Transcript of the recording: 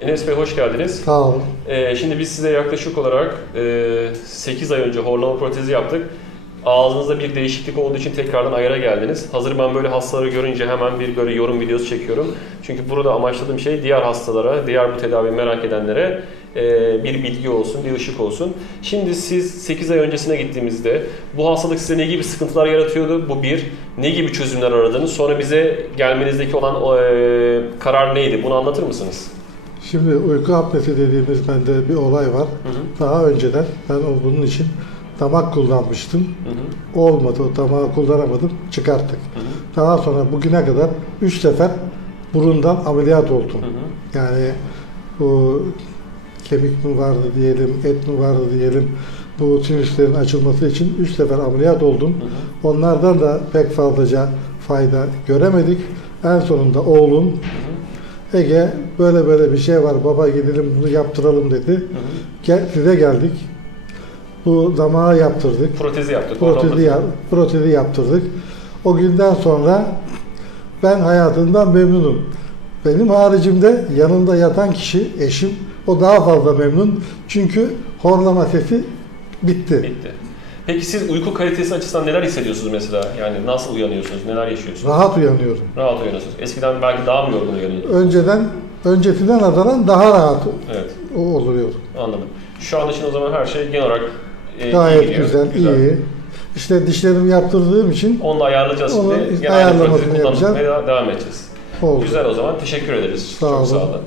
Enes Bey hoş geldiniz. Sağ olun. Şimdi biz size yaklaşık olarak 8 ay önce horlama protezi yaptık. Ağzınızda bir değişiklik olduğu için tekrardan ayara geldiniz. Hazır ben böyle hastaları görünce hemen bir böyle yorum videosu çekiyorum. Çünkü burada amaçladığım şey diğer hastalara, diğer bu tedaviyi merak edenlere bir bilgi olsun, bir ışık olsun. Şimdi siz 8 ay öncesine gittiğimizde bu hastalık size ne gibi sıkıntılar yaratıyordu? Bu bir. Ne gibi çözümler aradınız? Sonra bize gelmenizdeki olan karar neydi? Bunu anlatır mısınız? Şimdi uyku apnesi dediğimiz bende bir olay var. Daha önceden ben bunun için damak kullanmıştım. Olmadı, o damağı kullanamadım, çıkarttık. Daha sonra bugüne kadar 3 sefer burundan ameliyat oldum. Yani bu kemik mi vardı diyelim, et mi vardı diyelim, bu sinüslerin açılması için 3 sefer ameliyat oldum. Onlardan da pek fazlaca fayda göremedik. En sonunda oğlum Ege böyle bir şey var baba, gidelim bunu yaptıralım dedi. Size geldik. Bu damağı yaptırdık. Protezi yaptık. Protezi yaptırdık. O günden sonra ben hayatımdan memnunum. Benim haricimde yanında yatan kişi, eşim, o daha fazla memnun. Çünkü horlama sesi bitti. Peki siz uyku kalitesi açısından neler hissediyorsunuz mesela? Yani nasıl uyanıyorsunuz, neler yaşıyorsunuz? Rahat uyanıyorum. Rahat uyanıyorsunuz. Eskiden belki daha mı yorgun uyanıyordunuz? Öncesinden nazaran daha rahat oluyor. Anladım. Şu an için o zaman her şey genel olarak gayet iyi gidiyor. Güzel, iyi. İşte dişlerimi yaptırdığım için onu ayarlayacağız şimdi. Ayarlamasını yapacağız. Devam edeceğiz. Oldu. Güzel o zaman. Teşekkür ederiz. Sağ Çok olun. sağ olun.